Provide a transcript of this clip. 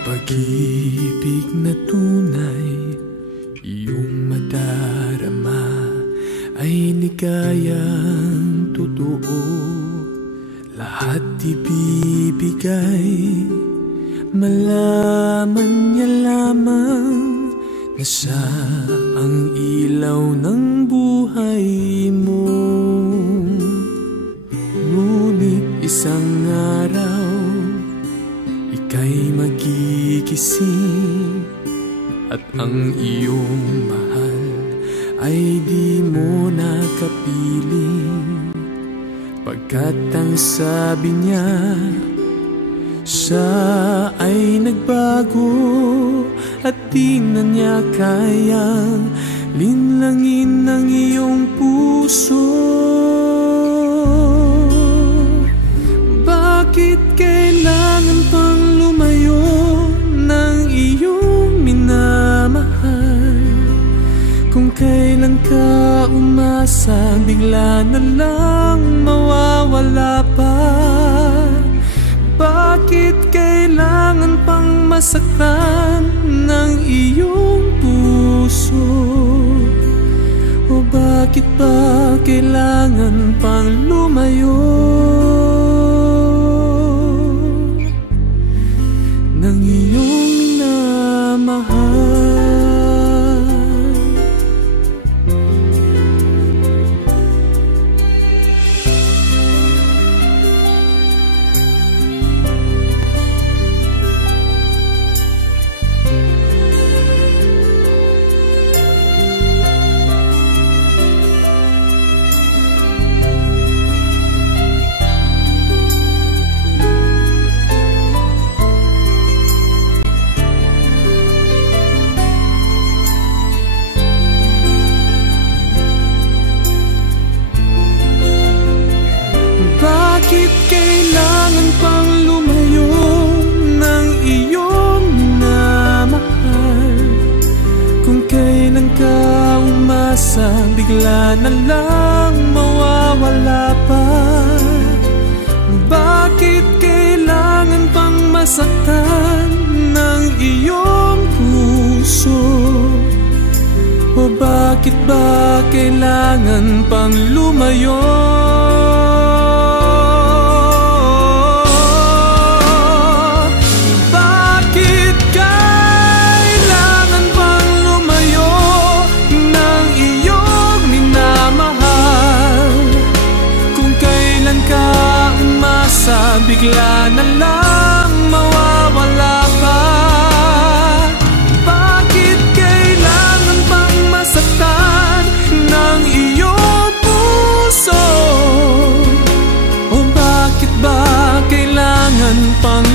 Pag-ibig na tunay, iyong madarama ay ligayang totoo. Lahat ibibigay, malaman niya lamang na siya ang ilaw ng buhay mo. Ngunit isang araw ika'y magigising at ang iyong mahal ay di mo nakapiling, pagkat ang sabi niya, siya ay nagbago at di na niya kayang linlangin ang iyong puso. Bakit kailangan pang lumayo ng iyong minamahal? Kung kailan ka umasa, bigla na lang mawawala pa. Bakit kailangan pang masaktan ng iyong puso? O bakit ba kailangan pang lumayo ng iyong minamahal? Bakit kailangan pang lumayo ng iyong minamahal? Kung kailan ka umasa, bigla na lang mawawala pa. Bakit kailangan pang masaktan ng iyong puso? O bakit ba kailangan pang lumayo? Bigla na lang mawawala pa. Bakit kailangan pang masaktan ng iyong puso? O bakit ba kailangan pang